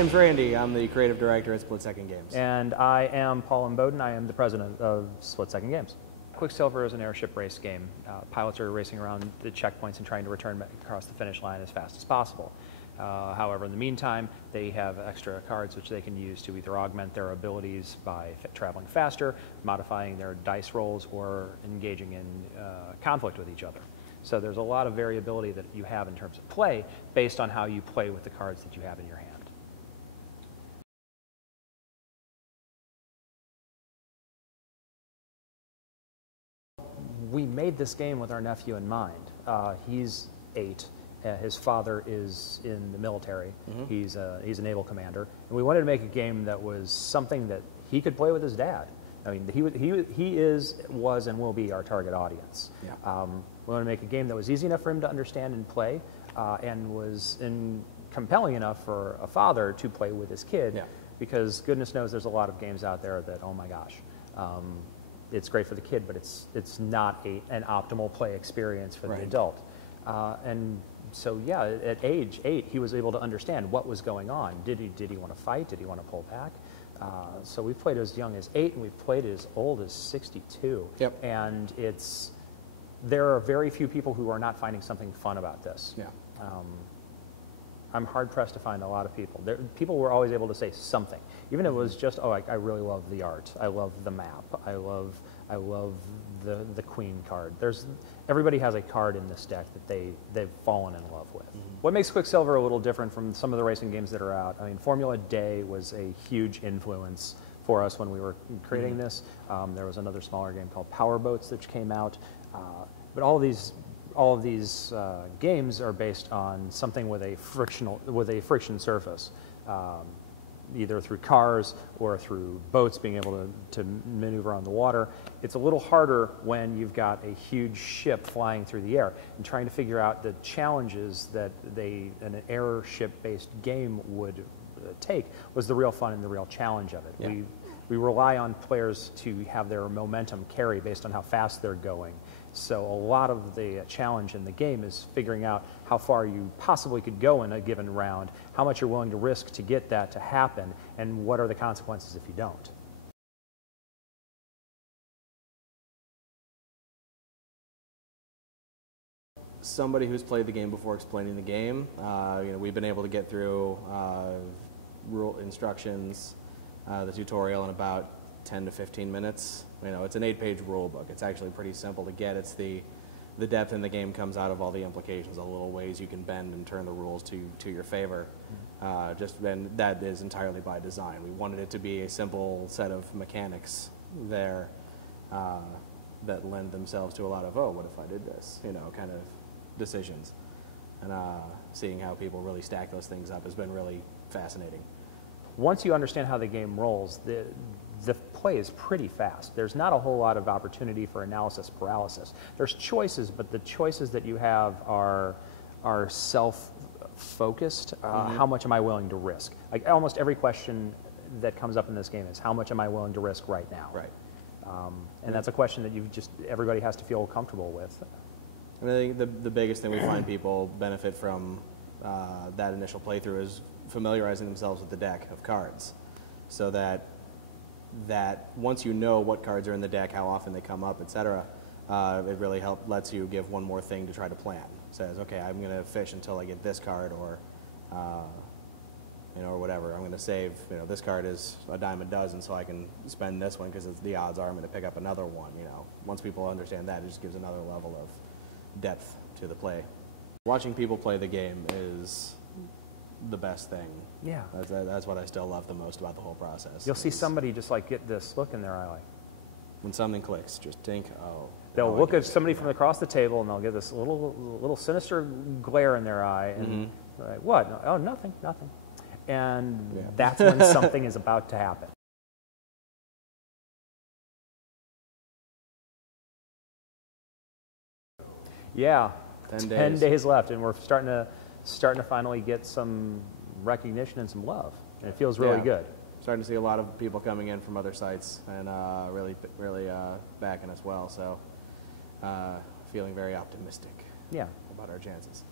name's Randy. I'm the creative director at Split Second Games. And I am Paul Imboden. I am the president of Split Second Games. Quicksilver is an airship race game. Pilots are racing around the checkpoints and trying to return across the finish line as fast as possible. However, in the meantime, they have extra cards which they can use to either augment their abilities by traveling faster, modifying their dice rolls, or engaging in conflict with each other. So there's a lot of variability that you have in terms of play based on how you play with the cards that you have in your hand. We made this game with our nephew in mind. He's 8. His father is in the military. He's a naval commander, and we wanted to make a game that was something that he could play with his dad. I mean, he was, and will be our target audience. Yeah. We wanted to make a game that was easy enough for him to understand and play, and was compelling enough for a father to play with his kid. Yeah. Because goodness knows there's a lot of games out there that, oh my gosh, it's great for the kid, but it's not an optimal play experience for the adult. And so, yeah, at age 8, he was able to understand what was going on. Did he want to fight? Did he want to pull back? So we played as young as 8, and we've played as old as 62. Yep. And there are very few people who are not finding something fun about this. Yeah. I'm hard-pressed to find a lot of people. People were always able to say something. Even if it was just, oh, I really love the art. I love the map. I love the queen card. Everybody has a card in this deck that they've fallen in love with. What makes Quicksilver a little different from some of the racing games that are out? I mean, Formula Day was a huge influence for us when we were creating this. There was another smaller game called Power Boats that came out. But all of these games are based on something with a friction surface, either through cars or through boats being able to maneuver on the water. It's a little harder when you've got a huge ship flying through the air, and trying to figure out the challenges that an airship-based game would take was the real fun and the real challenge of it. Yeah. We rely on players to have their momentum carry based on how fast they're going. So a lot of the challenge in the game is figuring out how far you possibly could go in a given round, how much you're willing to risk to get that to happen, and what are the consequences if you don't. Somebody who's played the game before explaining the game, we've been able to get through rule instructions, the tutorial in about 10 to 15 minutes. It's an 8-page rule book. It's actually pretty simple to get. It's the depth in the game comes out of all the implications, the little ways you can bend and turn the rules to your favor. And that is entirely by design. We wanted it to be a simple set of mechanics there that lend themselves to a lot of, oh, what if I did this? Kind of decisions. And seeing how people really stack those things up has been really fascinating. Once you understand how the game rolls, the play is pretty fast. There's not a whole lot of opportunity for analysis paralysis. There's choices, but the choices that you have are self-focused. How much am I willing to risk? Like almost every question that comes up in this game is, how much am I willing to risk right now? Right. And that's a question that everybody has to feel comfortable with. I think the biggest thing we find people benefit from that initial playthrough is familiarizing themselves with the deck of cards, so that once you know what cards are in the deck, how often they come up, etc., it really lets you give one more thing to try to plan. It says, okay, I'm going to fish until I get this card, or or whatever. I'm going to save. This card is a dime a dozen, so I can spend this one because the odds are I'm going to pick up another one. Once people understand that, it just gives another level of depth to the play. Watching people play the game is the best thing. Yeah. That's what I still love the most about the whole process. You'll see somebody just get this look in their eye. When something clicks, just think, oh. They'll look at somebody from across the table, and they'll get this little sinister glare in their eye, and like, what? Oh, nothing. And that's when something is about to happen. Yeah. 10 days left, and we're starting to finally get some recognition and some love, and it feels really good. Starting to see a lot of people coming in from other sites and really backing us well. So feeling very optimistic about our chances.